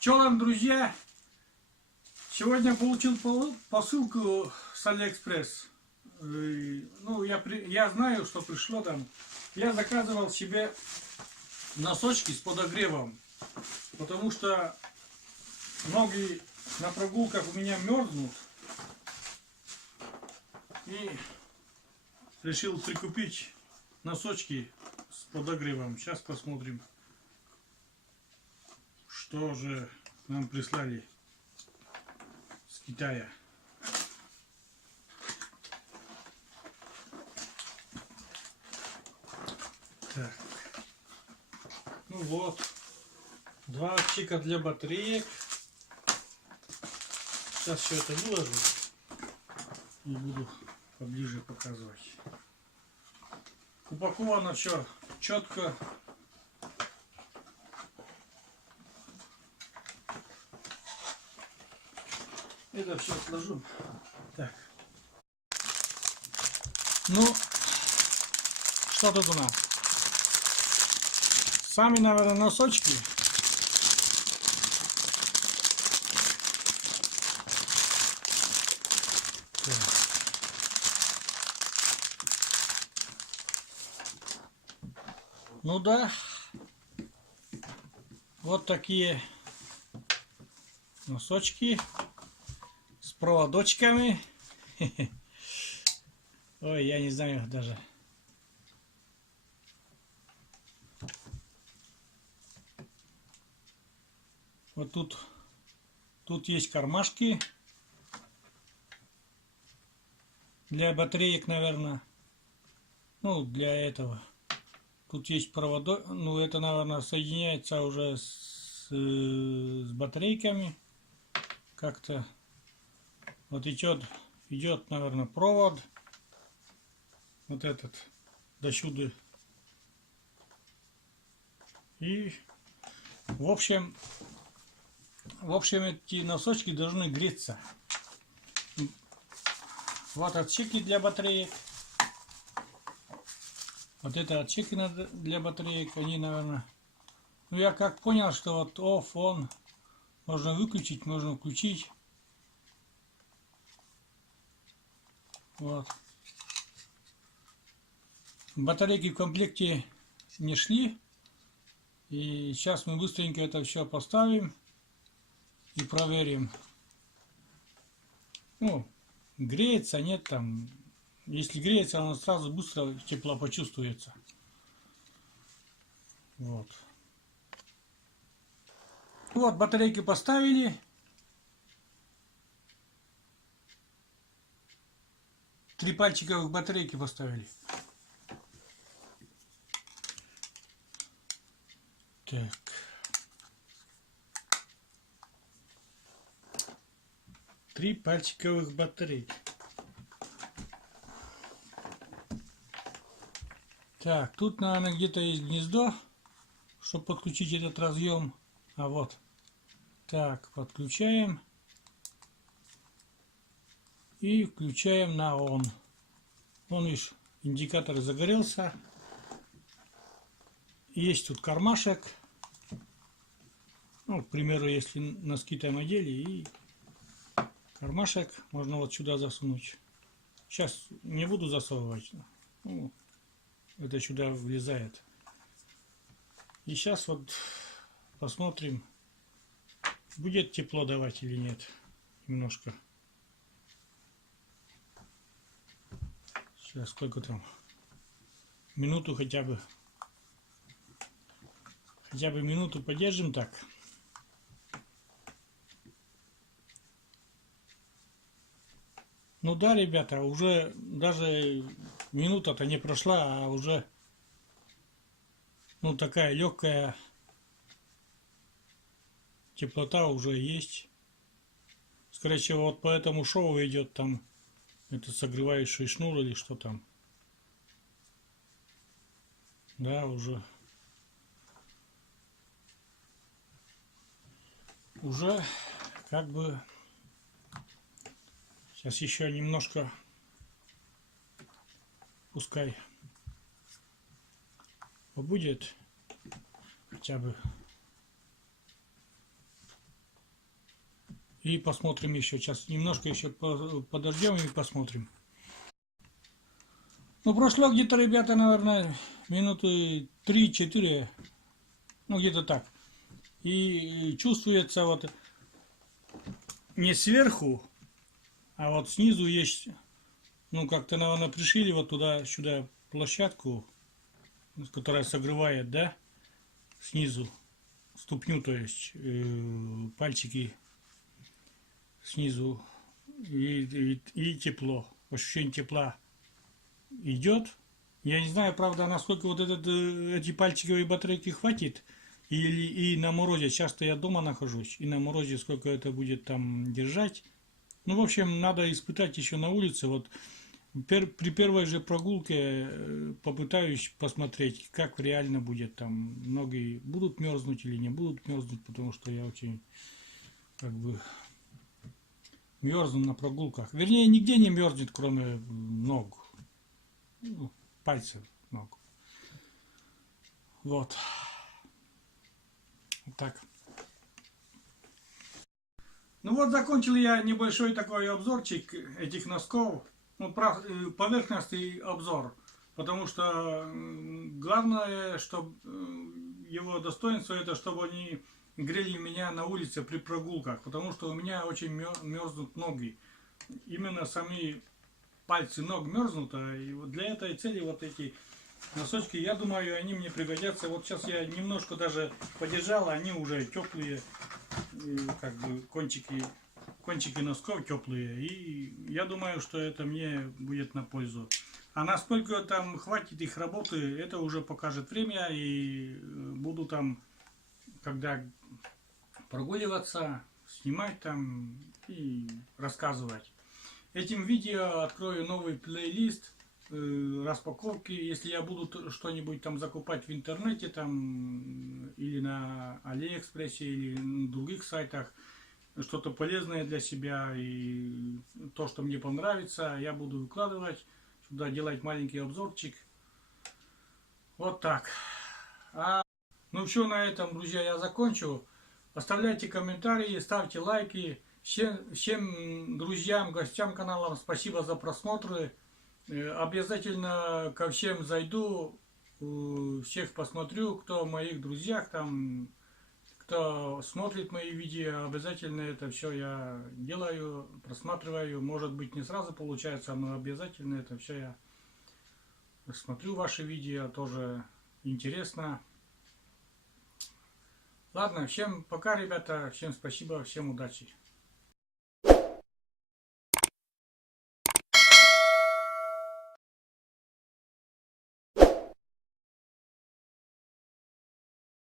Чё там, друзья? Сегодня получил посылку с Алиэкспресс. Ну, я знаю, что пришло там. Я заказывал себе носочки с подогревом, потому что ноги на прогулках у меня мерзнут. И решил прикупить носочки с подогревом. Сейчас посмотрим, что же нам прислали с Китая. Так. Ну вот, 2 чика для батареек. Сейчас все это выложу и буду поближе показывать. Упаковано все четко. Это все сложу. Так. Ну, что тут у нас? Сами, наверное, носочки. Так. Ну да, вот такие носочки с проводочками. Ой, я не знаю даже. Вот тут есть кармашки для батареек, наверное. Ну, для этого. Тут есть проводок. Ну, это, наверное, соединяется уже с батарейками. Как-то вот идет, наверное, провод. Вот этот до сюда. И в общем эти носочки должны греться. Вот отсеки для батареек. Вот это отсеки для батареек. Они, наверное... Ну, я как понял, что вот off, on. Можно выключить, можно включить. Вот. Батарейки в комплекте не шли. И сейчас мы быстренько это все поставим. И проверим. Ну, греется, нет там. Если греется, оно сразу быстро тепло почувствуется. Вот. Вот, батарейки поставили. Три пальчиковых батарейки поставили. Так. Три пальчиковых батарейки. Так, тут, наверное, где-то есть гнездо, чтобы подключить этот разъем. А вот. Так, подключаем. И включаем на on. Вон, видишь, индикатор загорелся. Есть тут кармашек. Ну, к примеру, если носки там одели, и кармашек можно вот сюда засунуть. Сейчас не буду засовывать. Ну, это сюда влезает. И сейчас вот посмотрим, будет тепло давать или нет. Немножко. Сейчас сколько там? Минуту хотя бы. Хотя бы минуту подержим так. Ну да, ребята, уже даже минута-то не прошла, а уже ну такая легкая теплота уже есть. Скорее всего, вот по этому шоу идет там этот согревающий шнур или что там. Да, уже как бы сейчас еще немножко пускай побудет хотя бы И посмотрим еще. Сейчас немножко еще подождем и посмотрим. Ну, прошло где-то, ребята, наверное, минуты 3-4. Ну, где-то так. И чувствуется вот не сверху, а вот снизу есть, ну, как-то, наверное, пришили вот туда-сюда площадку, которая согревает, да, снизу, ступню, то есть пальчики снизу, и тепло, ощущение тепла идет. Я не знаю, правда, насколько вот эти пальчиковые батарейки хватит, или и на морозе, часто я дома нахожусь, и на морозе сколько это будет там держать. Ну, в общем, надо испытать еще на улице. Вот при первой же прогулке попытаюсь посмотреть, как реально будет там. Ноги будут мерзнуть или не будут мерзнуть, потому что я очень как бы мерзну на прогулках. Вернее, нигде не мерзнет, кроме ног, ну, пальцев ног. Вот. Так. Ну вот, закончил я небольшой такой обзорчик этих носков. Ну, поверхностный обзор. Потому что главное, чтобы его достоинство, это чтобы они грели меня на улице при прогулках. Потому что у меня очень мерзнут ноги. Именно сами пальцы ног мерзнут. И вот для этой цели вот эти носочки, я думаю, они мне пригодятся. Вот сейчас я немножко даже подержал, они уже теплые, как бы кончики носков теплые. И я думаю, что это мне будет на пользу. А насколько там хватит их работы, это уже покажет время. И буду там, когда прогуливаться, снимать там и рассказывать. Этим видео открою новый плейлист распаковки. Если я буду что-нибудь там закупать в интернете там или на Алиэкспрессе или на других сайтах, что-то полезное для себя и то, что мне понравится, я буду выкладывать сюда, делать маленький обзорчик. Вот так. Ну все, на этом, друзья, я закончу. Оставляйте комментарии, ставьте лайки. Всем друзьям, гостям канала спасибо за просмотры. Обязательно ко всем зайду, всех посмотрю, кто в моих друзьях, там, кто смотрит мои видео. Обязательно это все я делаю, просматриваю. Может быть, не сразу получается, но обязательно это все я смотрю. Ваши видео тоже интересно. Ладно, всем пока, ребята, всем спасибо, всем удачи.